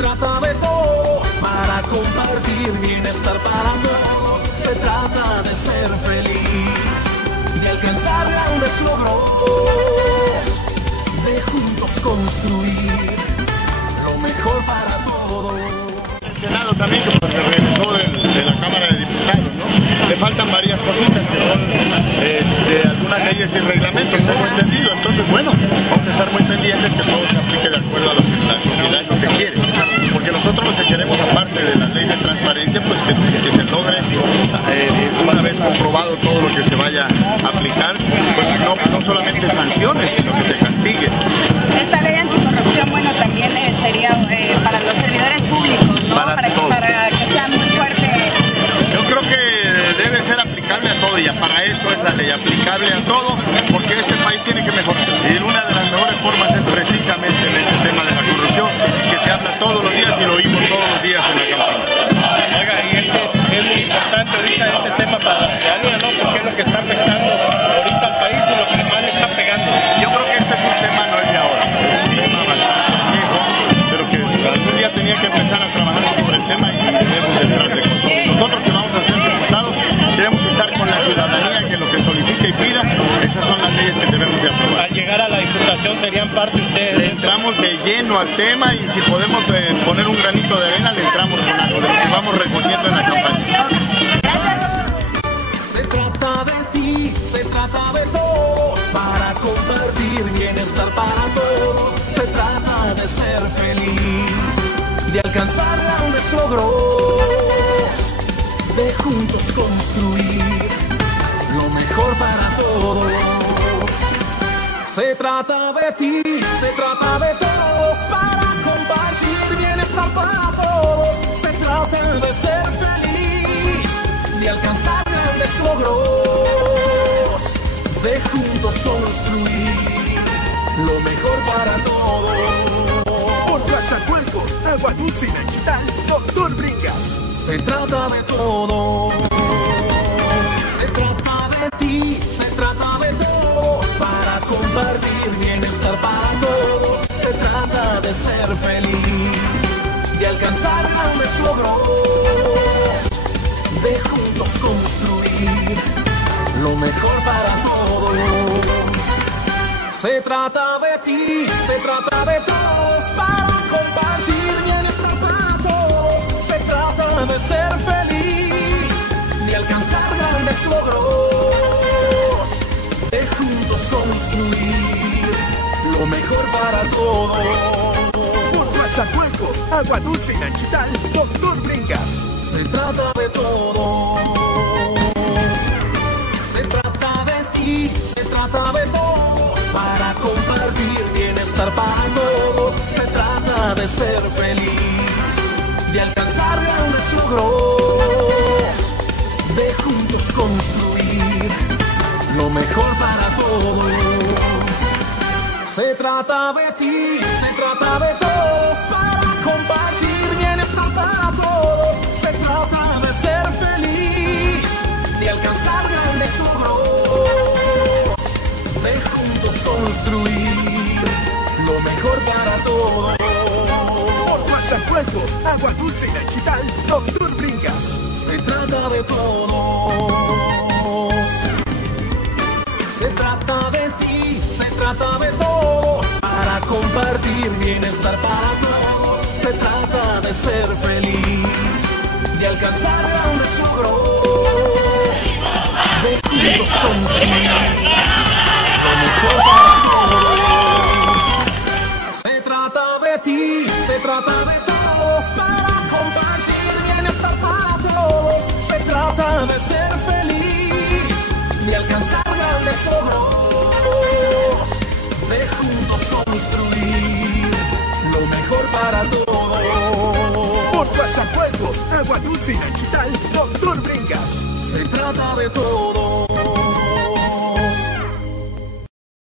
trata de todo para compartir bienestar para todos. Se trata de ser feliz, de alcanzar grandes logros, de juntos construir lo mejor para todos. El Senado también, que pues, se regresó de la Cámara de Diputados, ¿no? Le faltan varias cositas que son algunas leyes y reglamentos, tengo entendido. Entonces, bueno, vamos a estar muy pendientes que todo se aplique de acuerdo a lo que la sociedad lo que quiere. Porque nosotros lo que queremos, aparte de la ley de transparencia, pues que se logre, una vez comprobado todo lo que se vaya a aplicar, pues no solamente sanciones, sino que se castigue. Esta ley anticorrupción, bueno, también sería para los servidores públicos, ¿no? Para que sea muy fuerte. Yo creo que debe ser aplicable a todo, y para eso es la ley, aplicable a todo, porque este país tiene que mejorar. Y una de las mejores formas es precisamente en este tema de la corrupción, que se habla todos los días y lo oímos todos los días en la campaña. Oiga, y es muy importante ahorita este tema para la ciudadanía, ¿no? Porque es lo que está afectando ahorita al país y lo que más le está pegando. Yo creo que este es un tema, no es de ahora, es un tema bastante viejo, pero que algún día tenía que empezar a trabajar sobre el tema y debemos de entrar de control. Nosotros que vamos a ser diputados tenemos que estar con la ciudadanía, que lo que solicite y pida, esas son las leyes que debemos de aprobar. Al llegar a la diputación serían parte ustedes. Le entramos de lleno al tema, y si podemos poner un granito de arena, le entramos con algo de lo que vamos recogiendo en la campaña. Se trata de ti, se trata de todo, para compartir bienestar para todos. Se trata de ser feliz, de alcanzar grandes logros, de juntos construir lo mejor para todos. Se trata de ti, se trata de todos, para compartir bienestar para todos. Se trata de ser feliz, de alcanzar grandes logros, de juntos construir lo mejor para todos. Por Coatzacoalcos, Agua Dulce y Nanchitán, Doctor Bringas. Se trata de todo, se trata de ti, se trata de todos, para compartir bienestar para todos. Se trata de ser feliz, de alcanzar grandes logros, de juntos construir lo mejor para todos. Se trata de ti, se trata de todos, para compartir bienestar para todos. Se trata de ser feliz, de alcanzar grandes logros, de juntos construir lo mejor para todos. Por Coatzacoalcos, Agua Dulce y Nanchitán, Doctor Bringas. Se trata de todo, se trata de ti, se trata de todo, para compartir bienestar para todos. Se trata de ser feliz, de alcanzar grandes logros, de juntos construir lo mejor para todos. Se trata de ti, se trata de todos, para compartir bienestar para todos. Se trata de ser feliz, de alcanzar grandes logros, de juntos construir lo mejor para todos. Por Coatzacoalcos, Agua Dulce y Nanchitán, Doctor Bringas. Se trata de todo, se trata de ti, se trata de todo, para compartir bienestar para todos. Se trata de ser feliz, de alcanzar grandes logros, de juntos construir lo mejor para todos. Se trata de ti, se trata de todos, para compartir bienestar para todos. Se trata de ser feliz, de alcanzar grandes logros, de juntos construir lo mejor para todos. Por Coatzacoalcos, Agua Dulce y Nanchitán, Doctor Bringas. Se trata de todo,